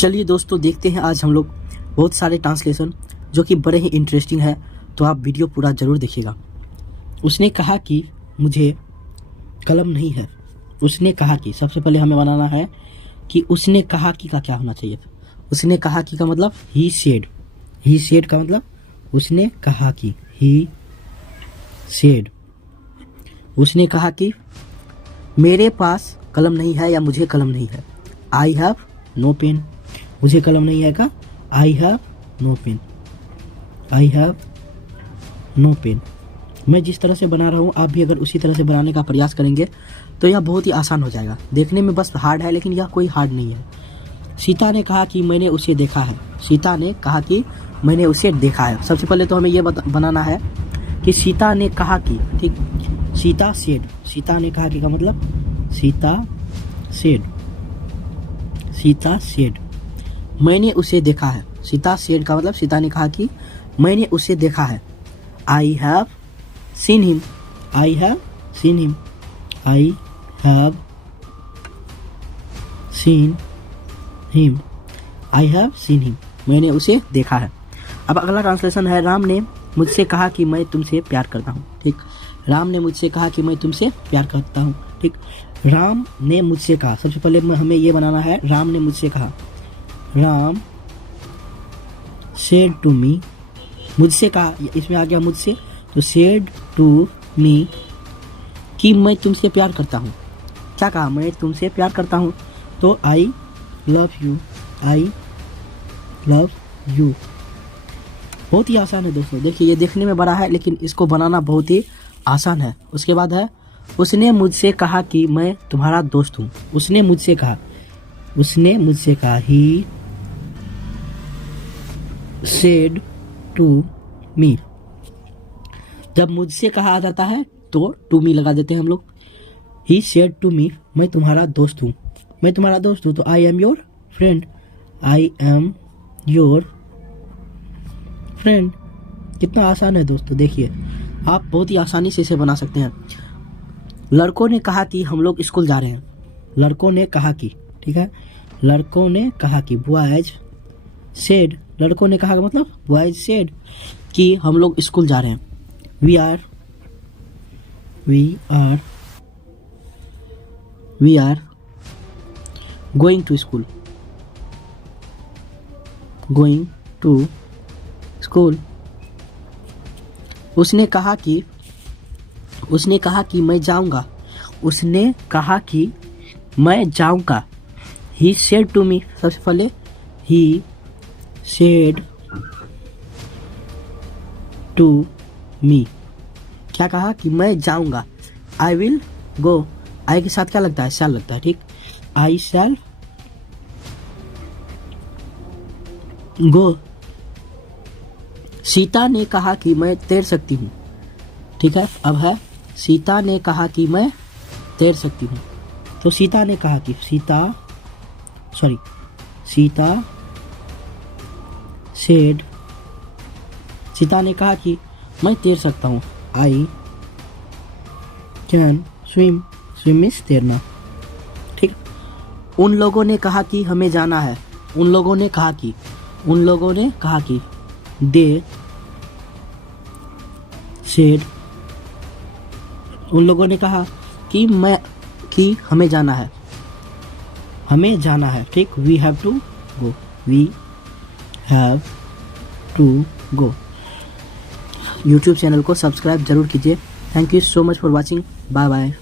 चलिए दोस्तों, देखते हैं आज हम लोग बहुत सारे ट्रांसलेशन जो कि बड़े ही इंटरेस्टिंग है, तो आप वीडियो पूरा ज़रूर देखिएगा। उसने कहा कि मुझे कलम नहीं है। उसने कहा कि सबसे पहले हमें बनाना है कि उसने कहा कि का क्या होना चाहिए। उसने कहा कि का मतलब ही सेड। ही सेड का मतलब उसने कहा कि, ही सेड। उसने कहा कि मेरे पास कलम नहीं है या मुझे कलम नहीं है। I have no pen. मुझे कलम नहीं है का I have no pen. I have no pen. मैं जिस तरह से बना रहा हूँ आप भी अगर उसी तरह से बनाने का प्रयास करेंगे तो यह बहुत ही आसान हो जाएगा। देखने में बस हार्ड है लेकिन यह कोई हार्ड नहीं है। सीता ने कहा कि मैंने उसे देखा है। सीता ने कहा कि मैंने उसे देखा है। सबसे पहले तो हमें यह बनाना है कि सीता ने कहा कि, ठीक, सीता सेड। सीता ने कहा कि का मतलब सीता सेड। सीता सेड मैंने उसे देखा है। सीता सेड का मतलब सीता ने कहा कि मैंने उसे देखा है। I have seen him. I have seen him. I have seen him. I have seen him. मैंने उसे देखा है। अब अगला ट्रांसलेशन है, राम ने मुझसे कहा कि मैं तुमसे प्यार करता हूँ। ठीक, राम ने मुझसे कहा कि मैं तुमसे प्यार करता हूँ। ठीक, राम ने मुझसे कहा। सबसे पहले हमें ये बनाना है, राम ने मुझसे कहा। Ram said to me. मुझसे कहा, इसमें आ गया मुझसे, तो सेड टू मी कि मैं तुमसे प्यार करता हूँ। क्या कहा? मैं तुमसे प्यार करता हूँ। तो I love you. I love you. बहुत ही आसान है दोस्तों। देखिए, ये देखने में बड़ा है लेकिन इसको बनाना बहुत ही आसान है। उसके बाद है, उसने मुझसे कहा कि मैं तुम्हारा दोस्त हूँ। उसने मुझसे कहा। उसने मुझसे कहा, ही सेड टू मी। जब मुझसे कहा आ जाता है तो टू मी लगा देते हैं हम लोग। ही सेड टू मी, मैं तुम्हारा दोस्त हूँ। मैं तुम्हारा दोस्त हूँ तो I am your friend. I am your friend. कितना आसान है दोस्तों। देखिए, आप बहुत ही आसानी से इसे बना सकते हैं। लड़कों ने कहा कि हम लोग स्कूल जा रहे हैं। लड़कों ने कहा कि, ठीक है, लड़कों ने कहा कि, बॉयज सेड। लड़कों ने कहा का मतलब बॉयज सेड कि हम लोग स्कूल जा रहे हैं। We are going to school. Going to school. उसने कहा कि मैं जाऊंगा। उसने कहा कि मैं जाऊंगा। He said to me. सबसे पहले ही सेड टू मी। क्या कहा? कि मैं जाऊंगा। I will go. आई के साथ क्या लगता है? शैल लगता है। ठीक, आई शैल गो। सीता ने कहा कि मैं तैर सकती हूँ। ठीक है, अब है, सीता ने कहा कि मैं तैर सकती हूँ। तो सीता ने कहा कि, सीता सेड। सीता ने कहा कि मैं तैर सकता हूँ। I can swim. Swim means तैरना। ठीक, उन लोगों ने कहा कि हमें जाना है। उन लोगों ने कहा कि दे सेड। उन लोगों ने कहा कि हमें जाना है। हमें जाना है। ठीक, we have to go. We have to go. YouTube channel को सब्सक्राइब जरूर कीजिए। Thank you so much for watching. Bye bye.